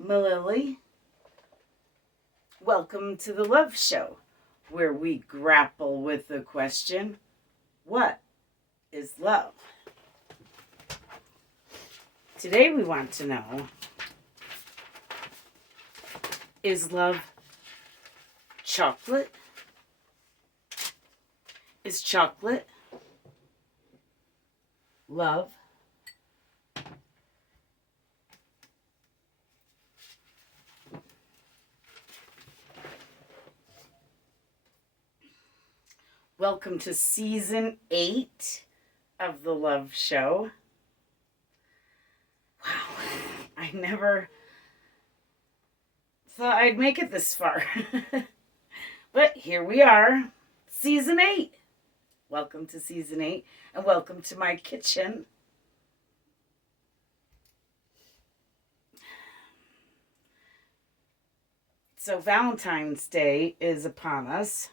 Mililli. Welcome to the Love Show, where we grapple with the question, what is love? Today we want to know, is love chocolate? Is chocolate love? Welcome to season 8 of the Love Show. Wow, I never thought I'd make it this far. But here we are, season 8. Welcome to season 8, and welcome to my kitchen. So Valentine's Day is upon us,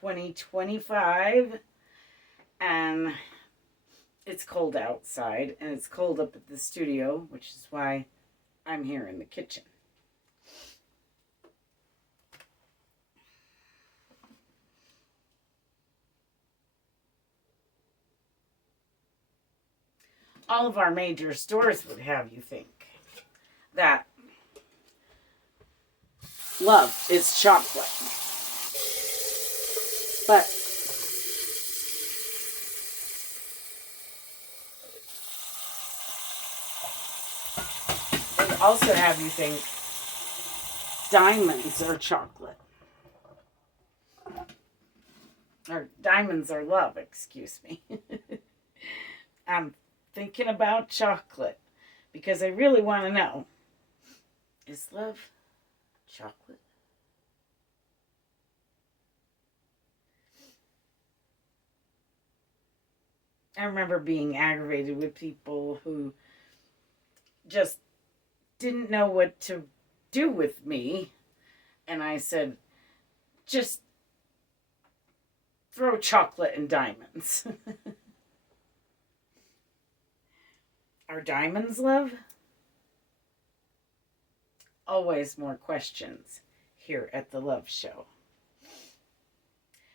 2025, and it's cold outside, and it's cold up at the studio, which is why I'm here in the kitchen. All of our major stores would have you think that love is chocolate. But they also have you think diamonds are chocolate. Or diamonds are love, excuse me. I'm thinking about chocolate because I really want to know, is love chocolate? I remember being aggravated with people who just didn't know what to do with me. And I said, just throw chocolate and diamonds. Are diamonds love? Always more questions here at the Love Show.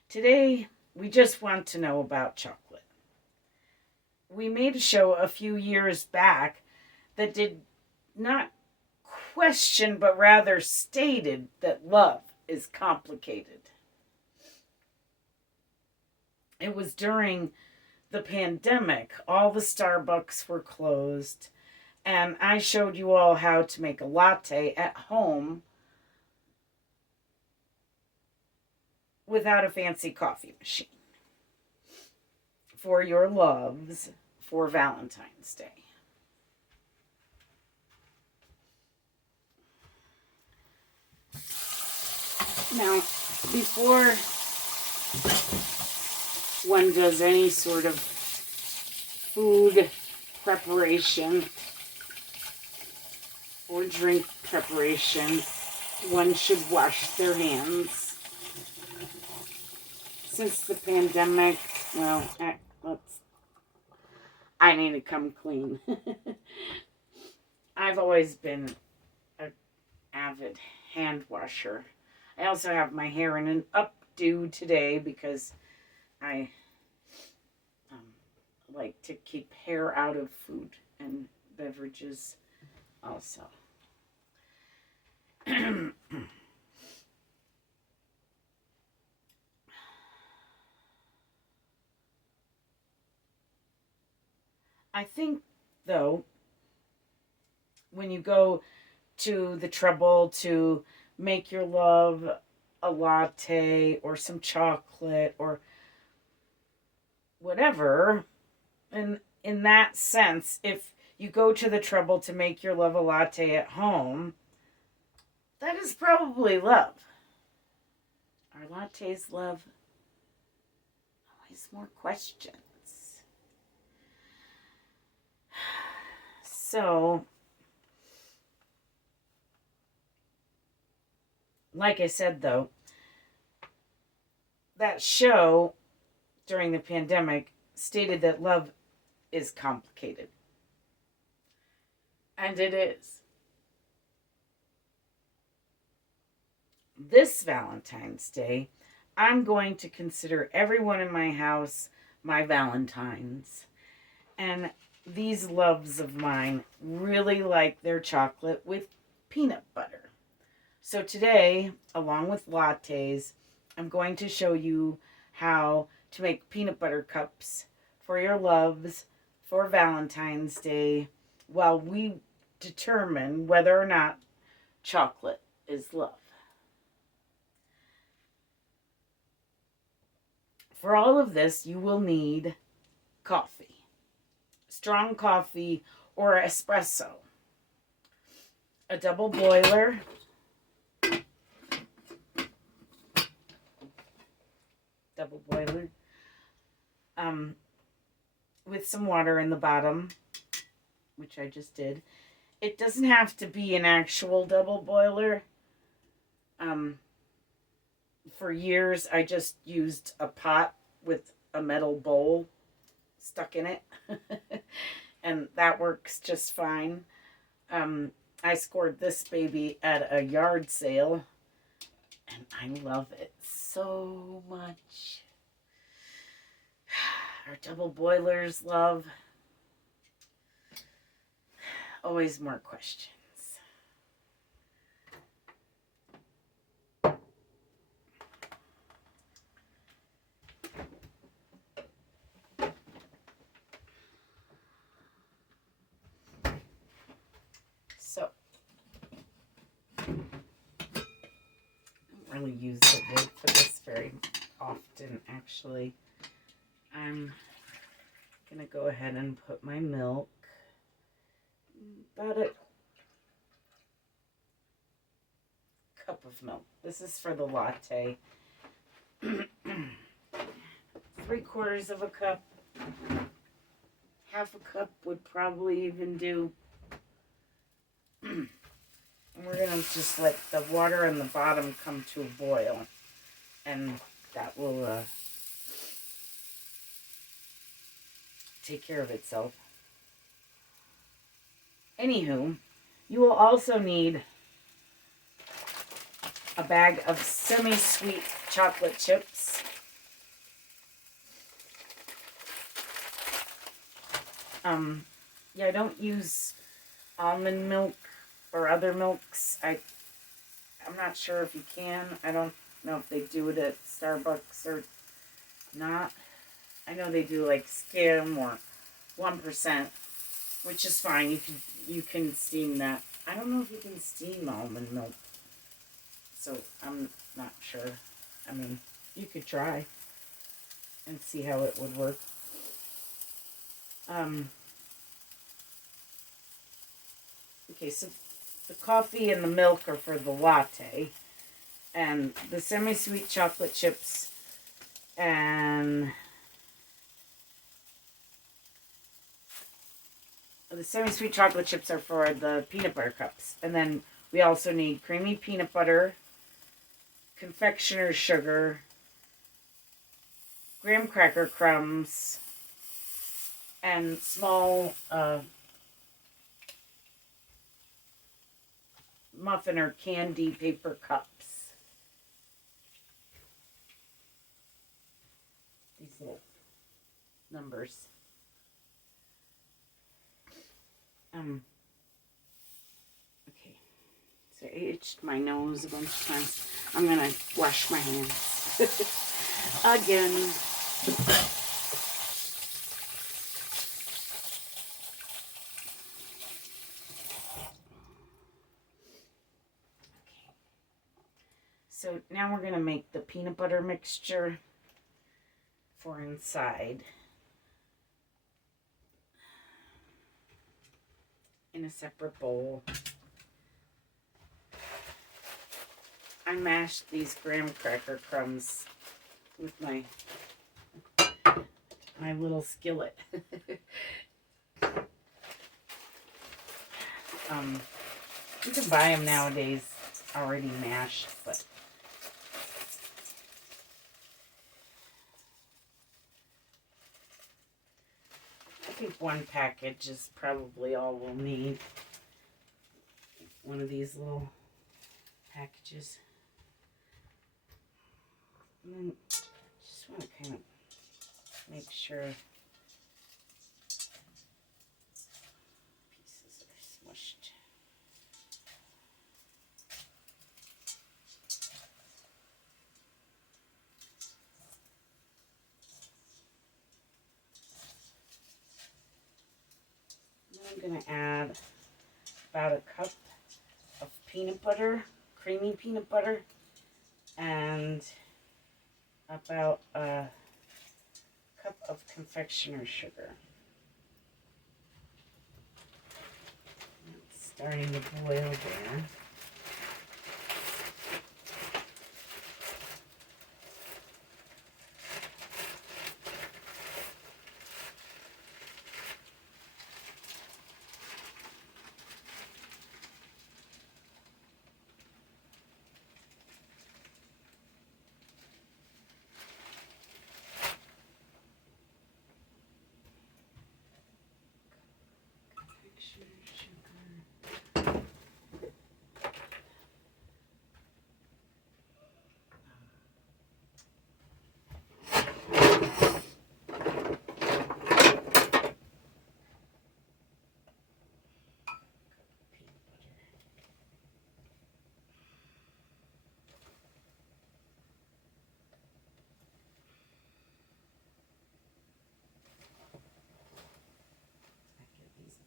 Today, we just want to know about chocolate. We made a show a few years back that did not question, but rather stated that love is complicated. It was during the pandemic. All the Starbucks were closed, and I showed you all how to make a latte at home without a fancy coffee machine for your loves for Valentine's Day. Now, before one does any sort of food preparation or drink preparation, one should wash their hands. Since the pandemic, well, I need to come clean. I've always been an avid hand washer. I also have my hair in an updo today because I like to keep hair out of food and beverages also. I think, though, when you go to the trouble to make your love a latte or some chocolate or whatever, and in that sense, if you go to the trouble to make your love a latte at home, that is probably love. Are lattes love? Always more questions. So, like I said, though, that show during the pandemic stated that love is complicated. And it is. this Valentine's Day, I'm going to consider everyone in my house my Valentines. And these loves of mine really like their chocolate with peanut butter. So today, along with lattes, I'm going to show you how to make peanut butter cups for your loves for Valentine's Day while we determine whether or not chocolate is love. For all of this, you will need coffee, strong coffee or espresso, a double boiler, um, with some water in the bottom, which I just did. It doesn't have to be an actual double boiler. For years, I just used a pot with a metal bowl stuck in it, and that works just fine. I scored this baby at a yard sale, and I love it so much. Our double boilers love. Always more questions. So, I don't really use the wood for this very often, actually. I'm gonna go ahead and put my milk, about a cup of milk. This is for the latte. 3/4 of a cup. Half a cup would probably even do. And we're gonna just let the water in the bottom come to a boil, and that will take care of itself. Anywho, you will also need a bag of semi-sweet chocolate chips. Yeah, I don't use almond milk or other milks. I'm not sure if you can. I don't know if they do it at Starbucks or not. I know they do like skim or 1%, which is fine. You can steam that. I don't know if you can steam almond milk, so I'm not sure. I mean, you could try and see how it would work. Okay, so the coffee and the milk are for the latte, and the semi-sweet chocolate chips and the semi-sweet chocolate chips are for the peanut butter cups. And then we also need creamy peanut butter, confectioner's sugar, graham cracker crumbs, and small muffin or candy paper cups. These little numbers. Okay. So I itched my nose a bunch of times. I'm gonna wash my hands again. So now we're going to make the peanut butter mixture for inside in a separate bowl. I mashed these graham cracker crumbs with my little skillet. You can buy them nowadays already mashed, but I think one package is probably all we'll need. One of these little packages. And then just want to kind of make sure pieces are smushed. I'm going to add about a cup of peanut butter, creamy peanut butter, and about a cup of confectioner's sugar. It's starting to boil there.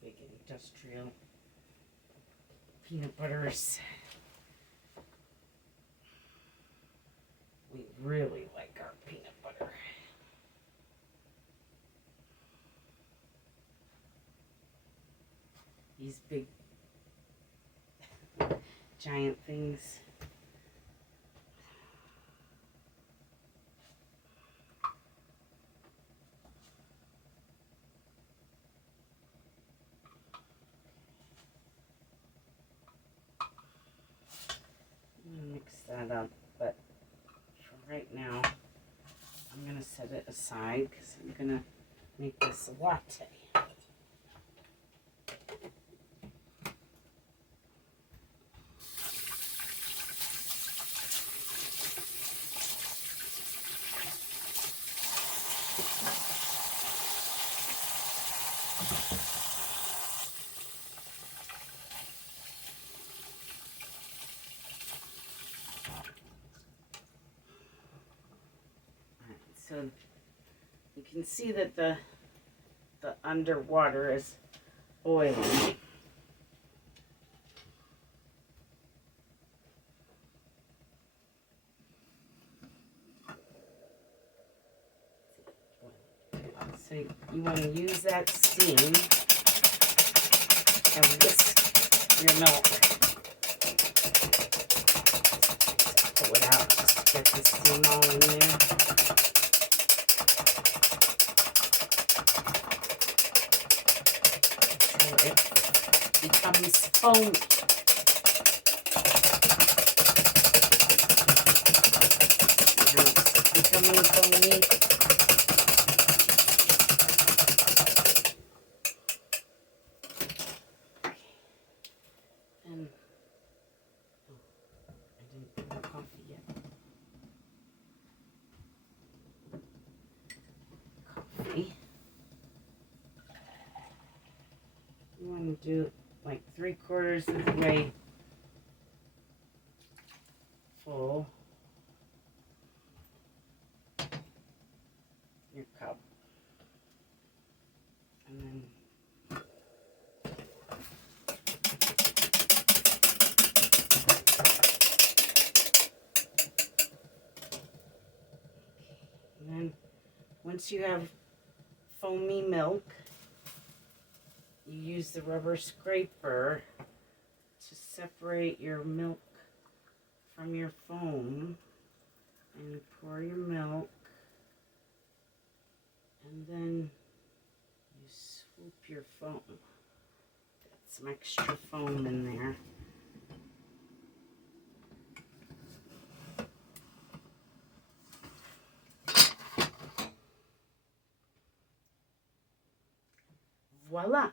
Big industrial peanut butters. We really like our peanut butter. These big giant things. Mix that up, but for right now, I'm going to set it aside because I'm going to make this a latte. So you can see that the underwater is boiling. So you want to use that steam and whisk your milk. Pull it out, just get the steam all in there. It becomes foamy. Now it's becoming foamy. And I didn't put the coffee yet. Coffee. You want to do like 3/4 of the way full your cup, and then once you have foamy milk, you use the rubber scraper to separate your milk from your foam, and you pour your milk, and then you swoop your foam. Got some extra foam in there. Voila!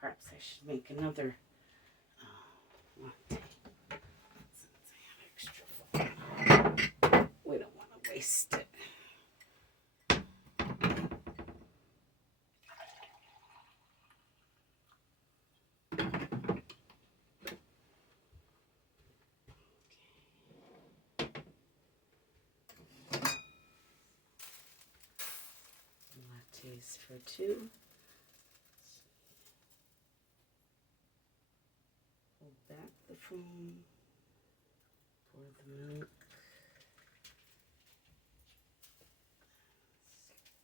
Perhaps I should make another latte since I have extra foam. We don't want to waste space for two. Hold back the foam, pour the milk,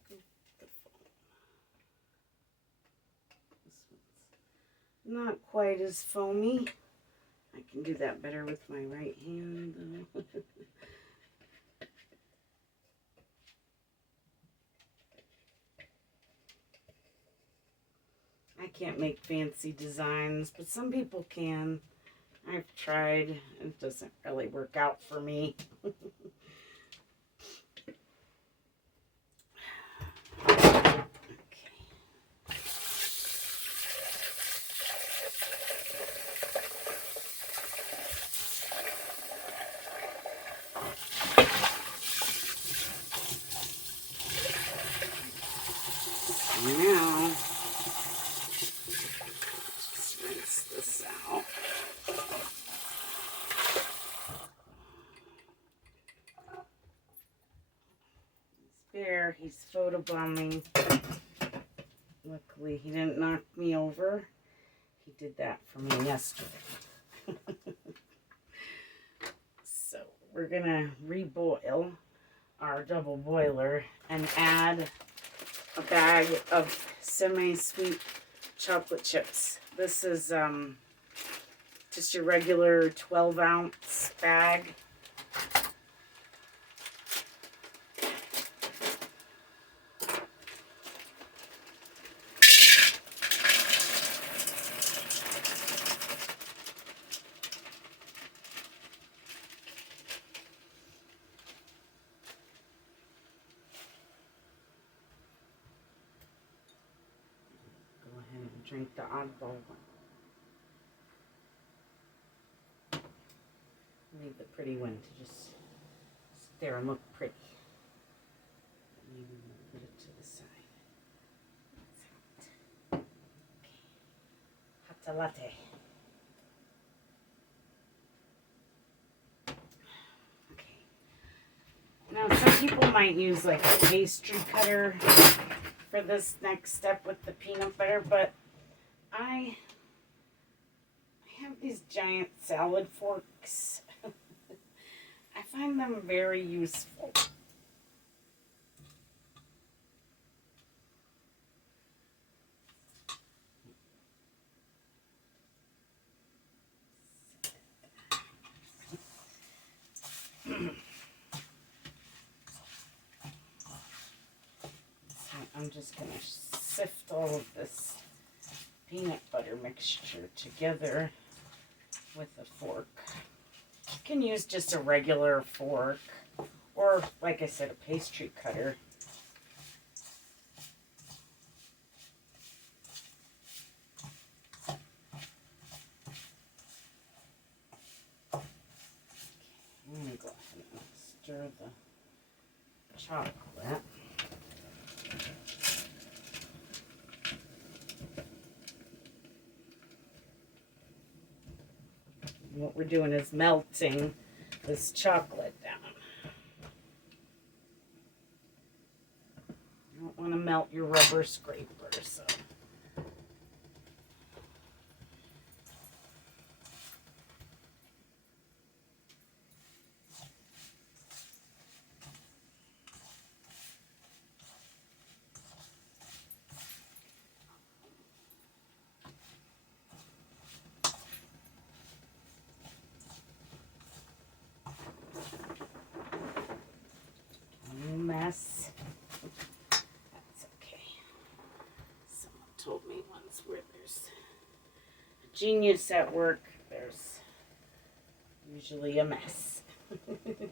scoop the foam. This one's not quite as foamy. I can do that better with my right hand though. I can't make fancy designs, but some people can. I've tried. It doesn't really work out for me. Now, just rinse this out. Bear, he's photobombing. Luckily, he didn't knock me over. He did that for me yesterday. So, we're gonna reboil our double boiler and add a bag of semi-sweet chocolate chips. This is just your regular 12-ounce bag. Drink the oddball one. Leave the pretty one to just sit there and look pretty. Maybe we'll put it to the side. It's hot. Okay. Hot latte. Okay. Now some people might use like a pastry cutter for this next step with the peanut butter, but I have these giant salad forks. I find them very useful. So I'm just going to sift all of this peanut butter mixture together with a fork. You can use just a regular fork or, like I said, a pastry cutter. I'm going to go ahead and stir the chocolate. What we're doing is melting this chocolate down. You don't want to melt your rubber scraper, so. Mess. That's okay. Someone told me once where there's a genius at work, there's usually a mess. Okay.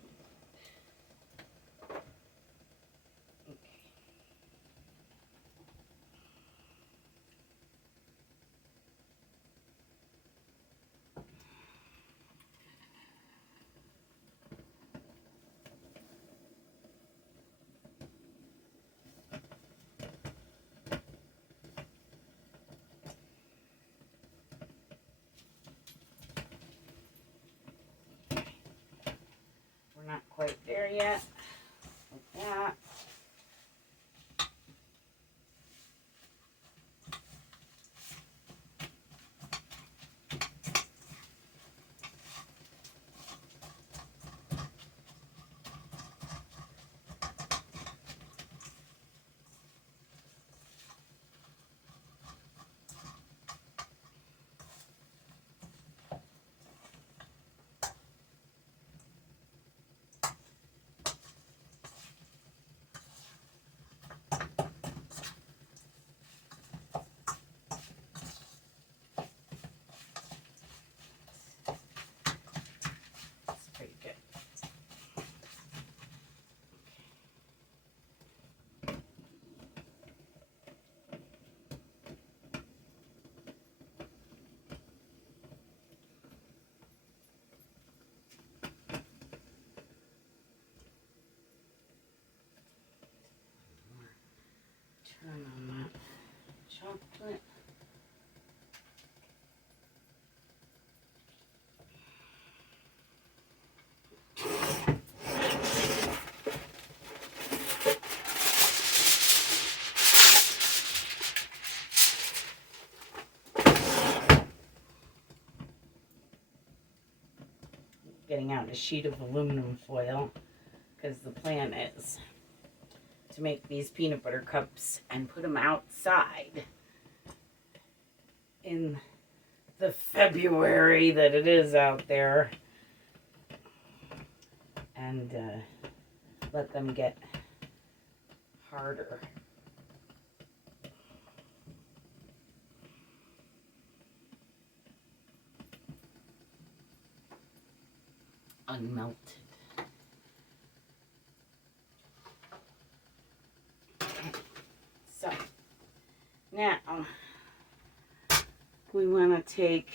We're not quite there yet with that. chocolate. Getting out a sheet of aluminum foil because the plan is to make these peanut butter cups and put them outside in the February that it is out there, and let them get harder. Unmelted. So now we want to take,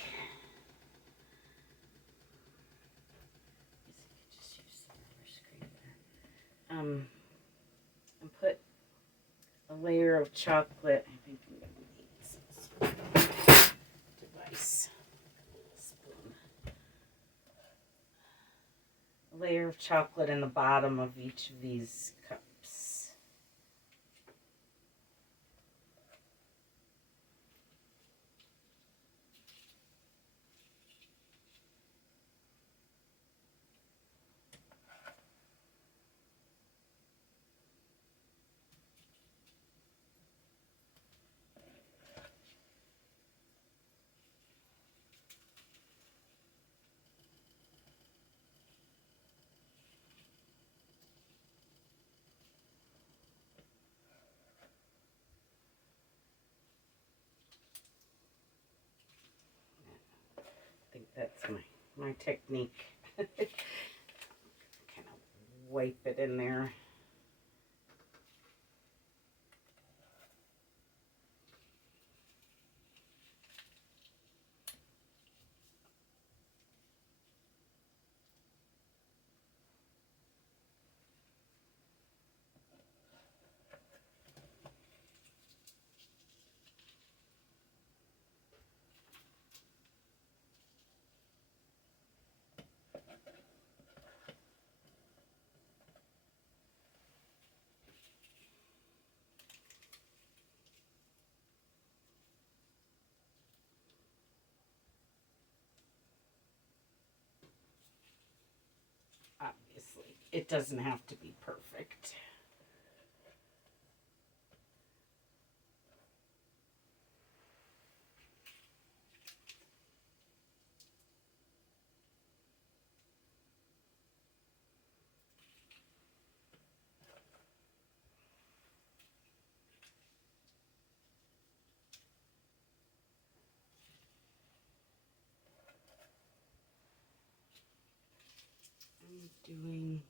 and put a layer of chocolate. I think I'm going to need some device. Spoon. A layer of chocolate in the bottom of each of these cups. I think that's my technique. Kind of wipe it in there. Obviously, it doesn't have to be perfect. I didn't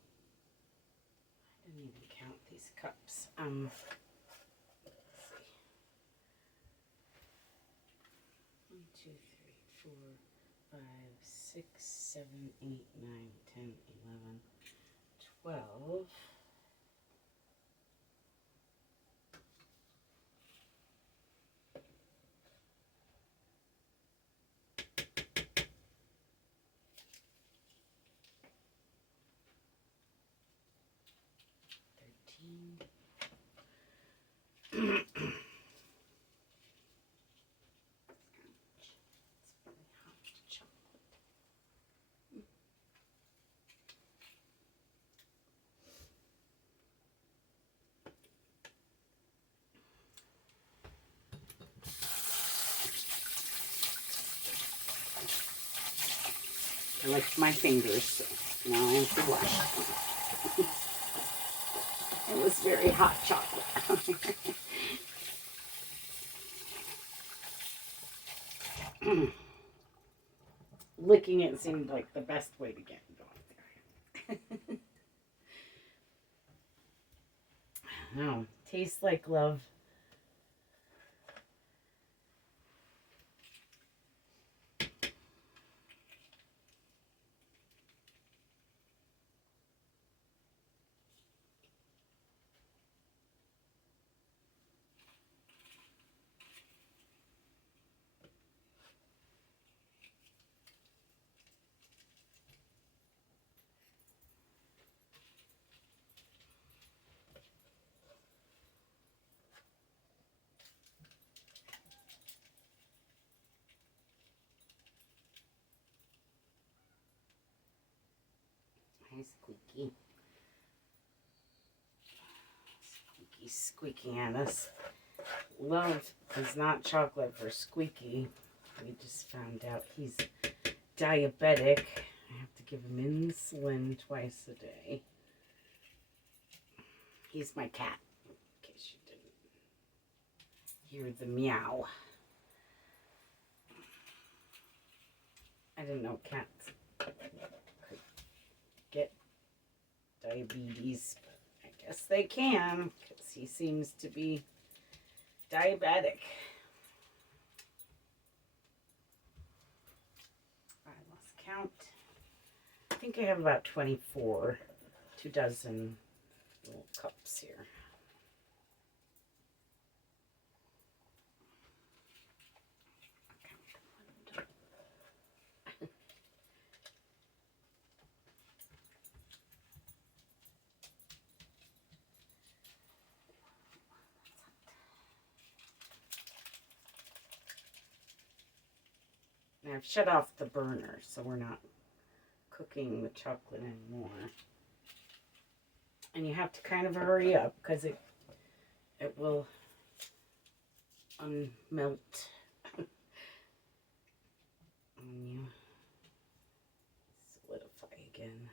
even count these cups. Let's see. 1, 2, 3, 4, 5, 6, 7, 8, 9, 10, 11, 12. I licked my fingers, so now I have to wash. It was very hot chocolate. Licking it seemed like the best way to get going there. Oh, tastes like love. Hi, Squeaky. Squeaky, Squeaky Annis. Love is not chocolate for Squeaky. We just found out he's diabetic. I have to give him insulin twice a day. He's my cat, in case you didn't hear the meow. I didn't know cats could get diabetes. I guess they can, because he seems to be diabetic. I lost count. I think I have about 24, 2 dozen little cups here. And I've shut off the burner, so we're not cooking the chocolate anymore. And you have to kind of hurry up because it will unmelt when you solidify again.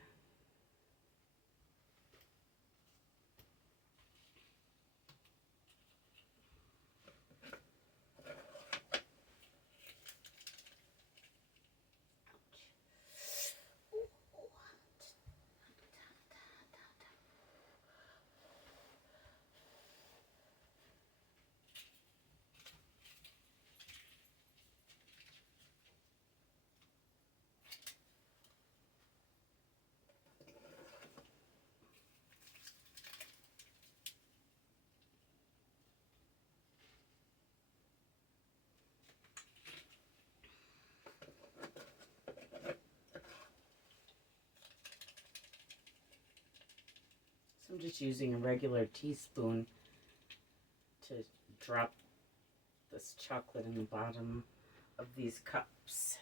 So I'm just using a regular teaspoon to drop this chocolate in the bottom of these cups.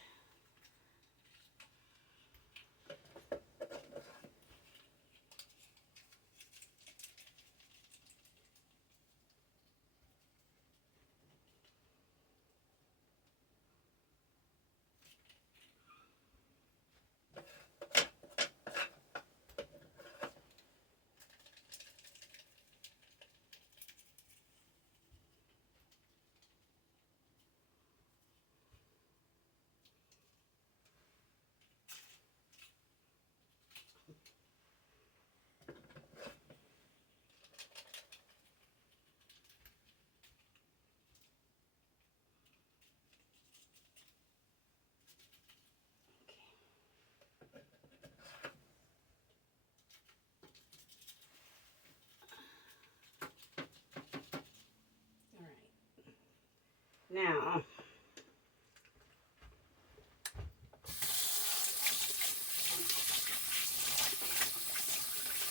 Now,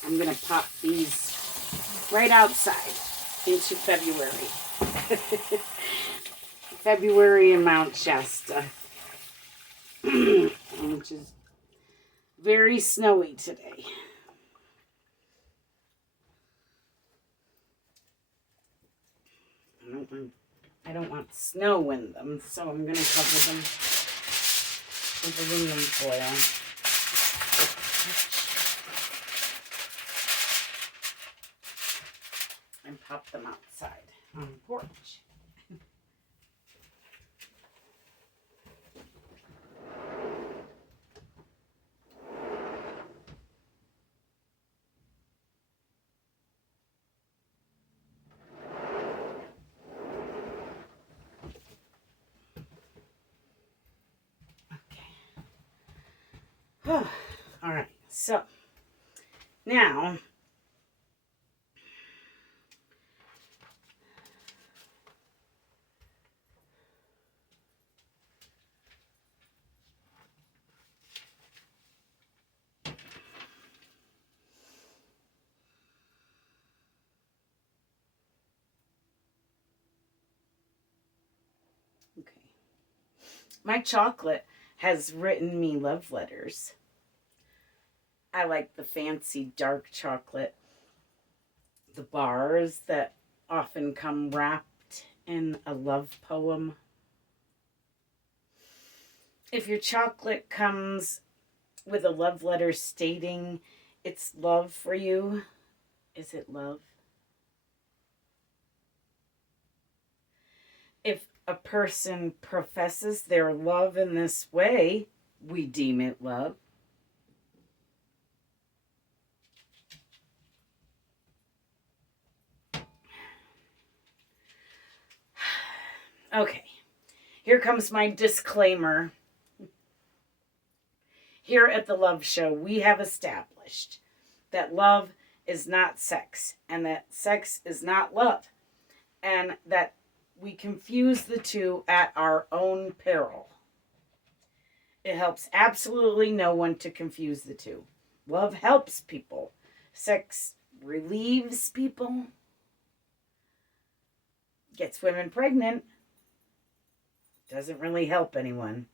I'm going to pop these right outside into February. February in Mount Shasta, which is very snowy today. I don't want snow in them, so I'm going to cover them with aluminum foil. And pop them outside on the porch. Okay. All right, so now my chocolate has written me love letters. I like the fancy dark chocolate. The bars that often come wrapped in a love poem. If your chocolate comes with a love letter stating it's love for you, is it love? If a person professes their love in this way, we deem it love. Okay, here comes my disclaimer. Here at the Love Show, we have established that love is not sex, and that sex is not love, and that we confuse the two at our own peril. It helps absolutely no one to confuse the two. Love helps people. Sex relieves people, gets women pregnant, doesn't really help anyone.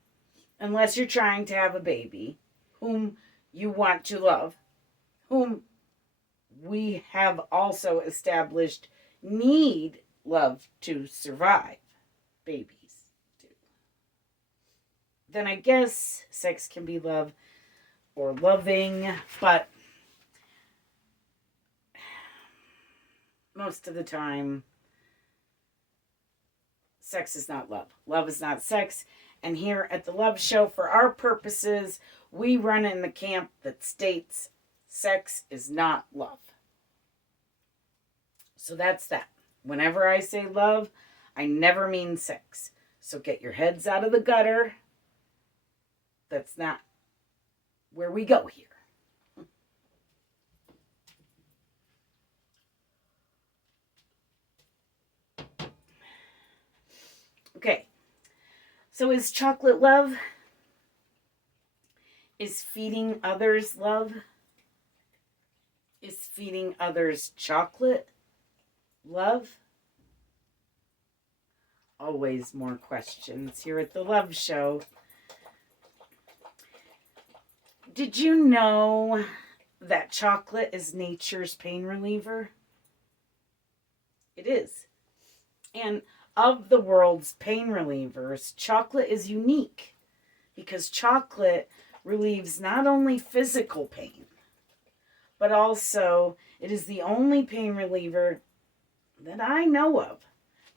Unless you're trying to have a baby whom you want to love, whom we have also established need love to survive. Babies do. Then I guess sex can be love or loving, but most of the time, sex is not love. Love is not sex. And here at the Love Show, for our purposes, we run in the camp that states sex is not love. So that's that. Whenever I say love, I never mean sex. So get your heads out of the gutter. That's not where we go here. Okay. So is chocolate love? Is feeding others love? Is feeding others chocolate love? Always more questions here at the Love Show. Did you know that chocolate is nature's pain reliever? It is. And of the world's pain relievers, chocolate is unique because chocolate relieves not only physical pain, but also it is the only pain reliever that I know of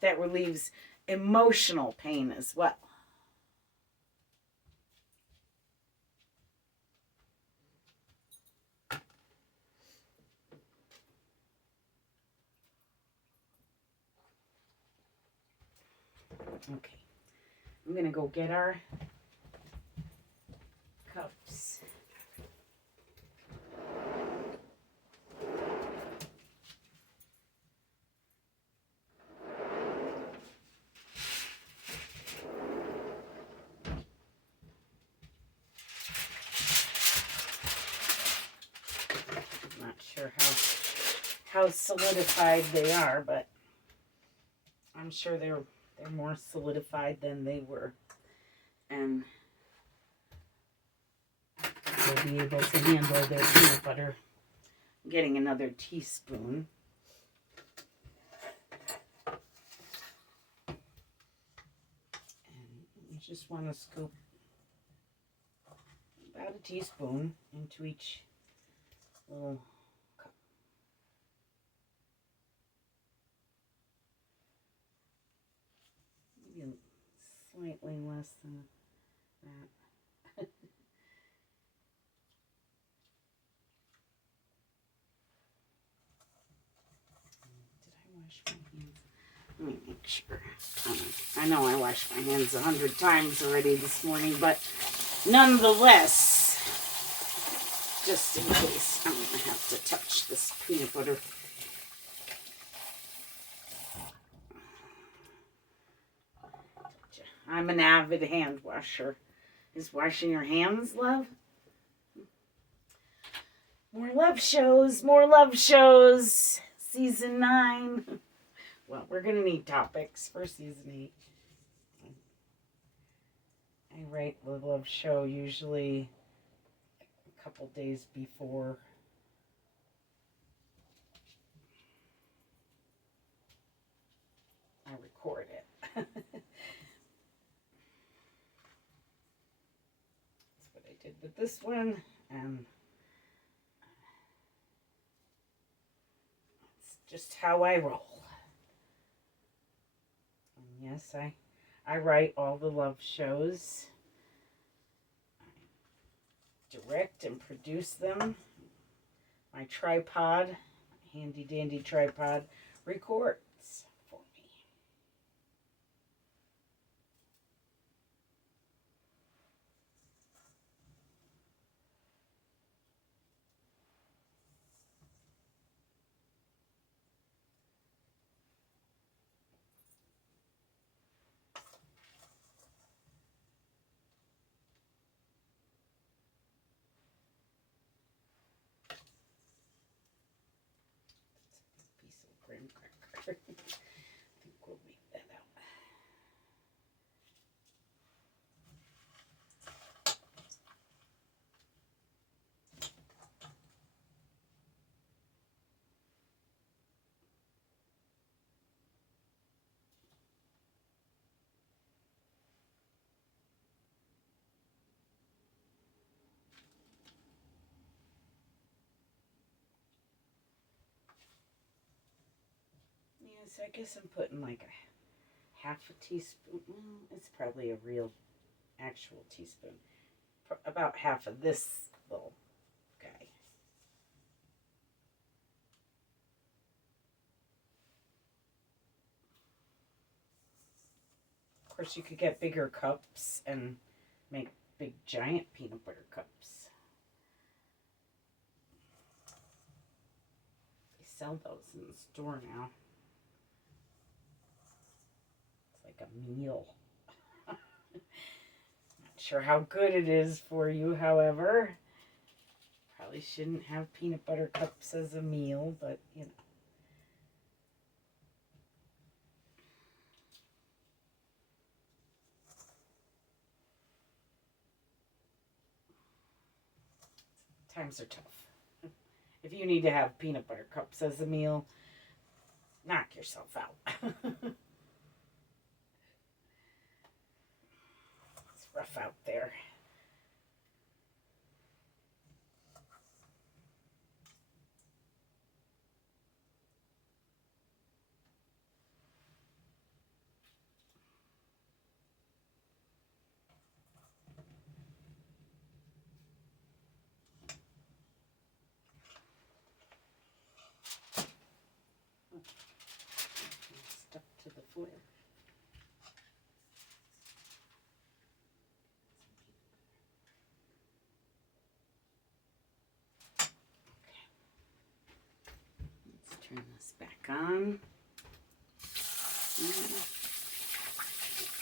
that relieves emotional pain as well. Okay, I'm going to go get our cups. Not sure how solidified they are, but I'm sure they're more solidified than they were. And they'll be able to handle their peanut butter. I'm getting another teaspoon. And you just want to scoop about a teaspoon into each little cup. Maybe slightly less than that. Did I wash my hands? Let me make sure. I know I washed my hands 100 times already this morning, but nonetheless, just in case, I'm going to have to touch this peanut butter. I'm an avid hand washer. Is washing your hands love? More love shows, more love shows. Season 9. Well, we're going to need topics for season 8. I write the love show usually a couple days before. I record it. That's what I did with this one, and it's just how I roll. And yes, I write all the love shows. I direct and produce them. My tripod, my handy dandy tripod, records for me. Piece of graham cracker. I think we'll leave that out. Yeah, so I guess I'm putting like a half a teaspoon. Well, it's probably a real, actual teaspoon. About half of this little guy. Of course, you could get bigger cups and make big giant peanut butter cups. They sell those in the store now. It's like a meal. Not sure how good it is for you, however. Probably shouldn't have peanut butter cups as a meal, but you know. Times are tough. If you need to have peanut butter cups as a meal, knock yourself out. It's rough out there. Stuck to the floor. Let's turn this back on.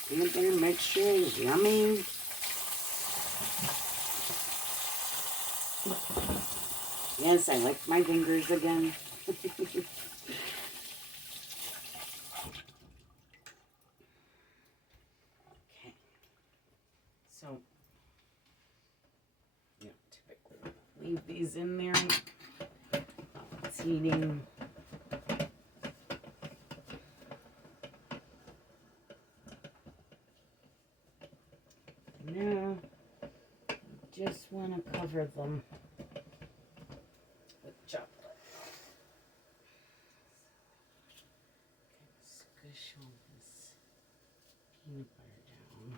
Peanut butter mixture is yummy. Yes, I like my fingers again. Okay. So, typically leave these in there. It's heating. Now, just want to cover them with chocolate. Squish all this peanut butter down.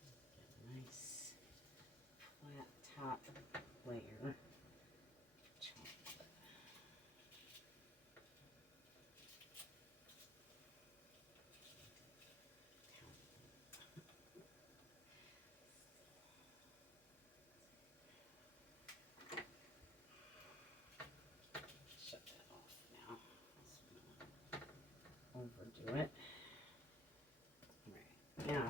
So get a nice flat top layer. Chocolate. Shut that off now. Overdo it. Right now,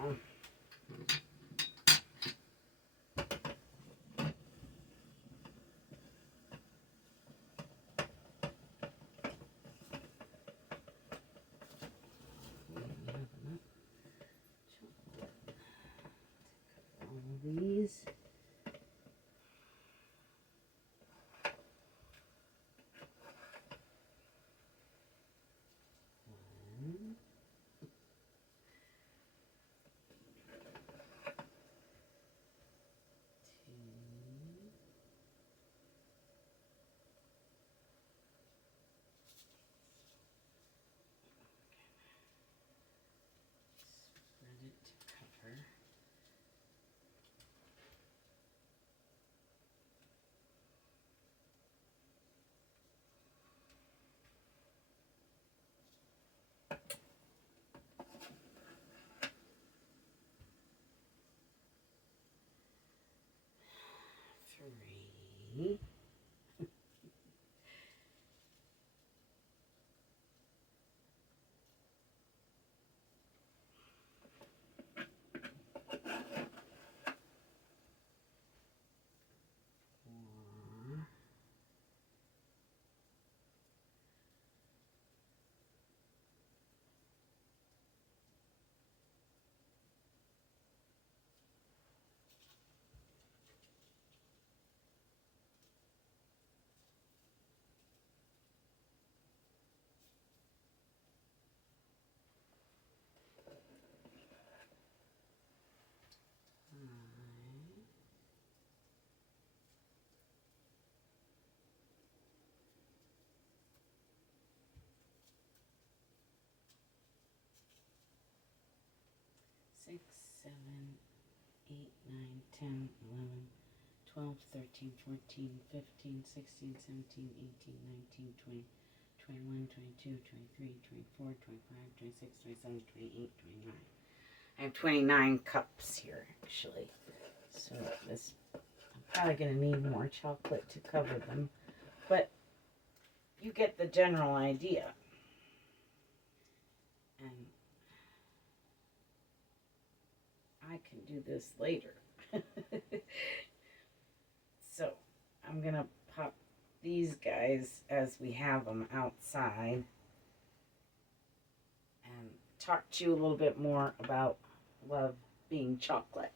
Three. Four. 6, 7, 8, 9, 10, 11, 12, 13, 14, 15, 16, 17, 18, 19, 20, 21, 22, 23, 24, 25, 26, 27, 28, 29. I have 29 cups here, actually. So this, I'm probably going to need more chocolate to cover them. But you get the general idea. And I can do this later. So I'm going to pop these guys as we have them outside and talk to you a little bit more about love being chocolate.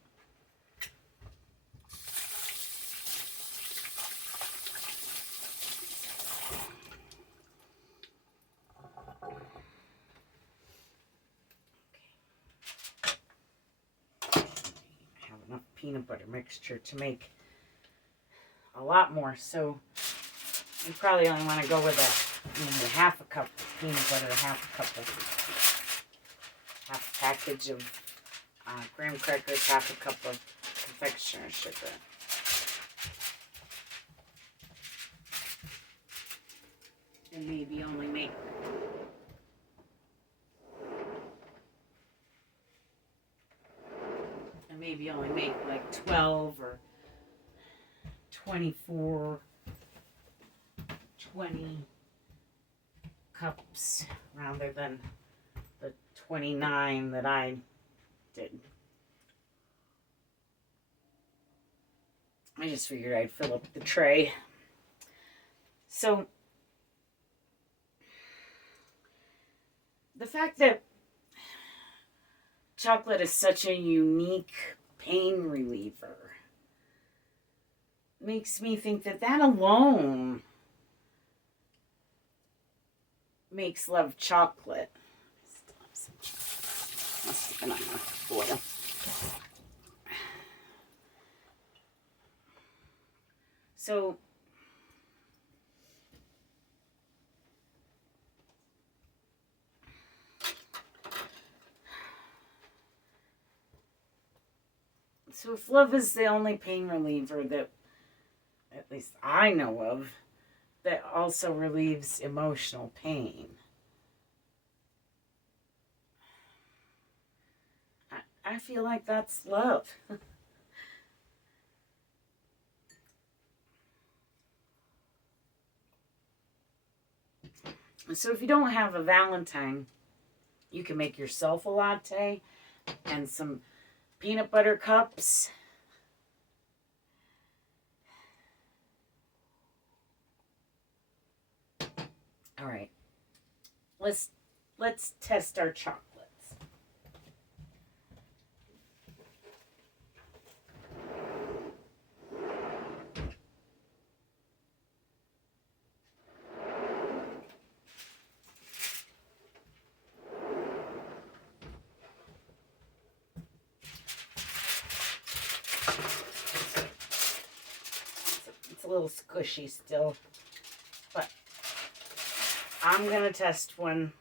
Enough peanut butter mixture to make a lot more, so you probably only want to go with a half a cup of peanut butter, half a package of graham crackers, half a cup of confectioner sugar. And maybe only make like 12 or 24, 20 cups rather than the 29 that I did. I just figured I'd fill up the tray. So the fact that chocolate is such a unique pain reliever makes me think that alone makes love chocolate. Still have some chocolate. Must have been on the foil. So if love is the only pain reliever that at least I know of that also relieves emotional pain, I feel like that's love. So if you don't have a Valentine, you can make yourself a latte and some peanut butter cups. All right, let's test our chocolates. It's a little squishy still, but I'm gonna test one.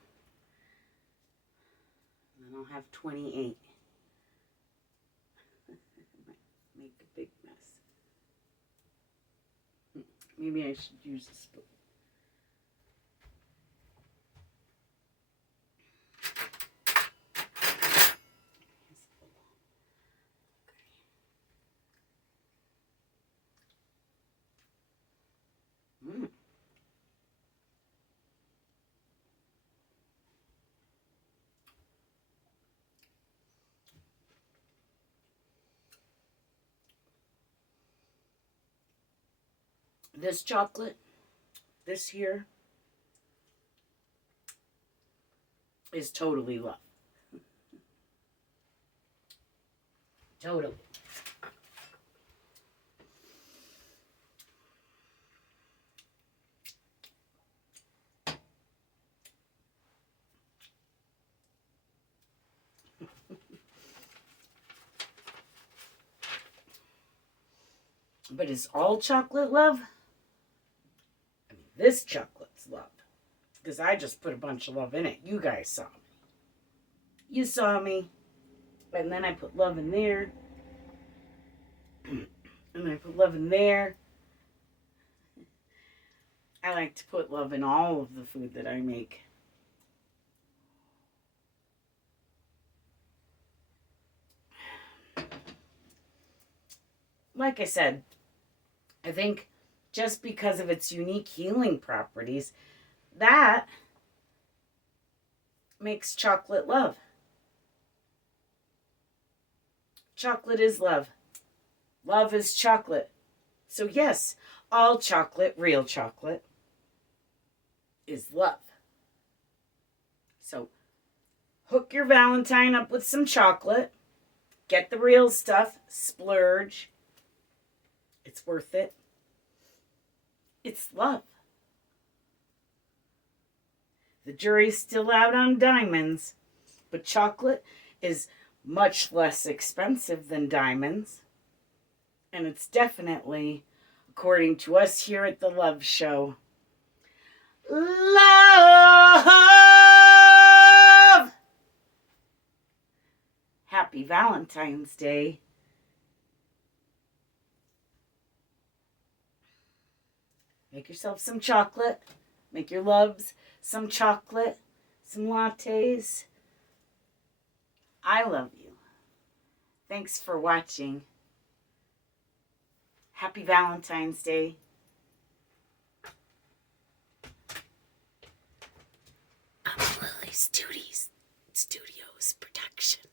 And I'll have 28. Make a big mess. Maybe I should use a spoon. This chocolate, this here, is totally love. Totally. But is all chocolate love? I mean, this chocolate's love. Because I just put a bunch of love in it. You guys saw me. You saw me. And then I put love in there. And then I put love in there. I like to put love in all of the food that I make. Like I said, I think just because of its unique healing properties, that makes chocolate love. Chocolate is love. Love is chocolate. So yes, all chocolate, real chocolate, is love. So hook your Valentine up with some chocolate. Get the real stuff. Splurge. It's worth it. It's love. The jury's still out on diamonds, but chocolate is much less expensive than diamonds. And it's definitely, according to us here at the Love Show, love! Happy Valentine's Day. Make yourself some chocolate. Make your loves some chocolate, some lattes. I love you. Thanks for watching. Happy Valentine's Day. I'm Mililli Studios production.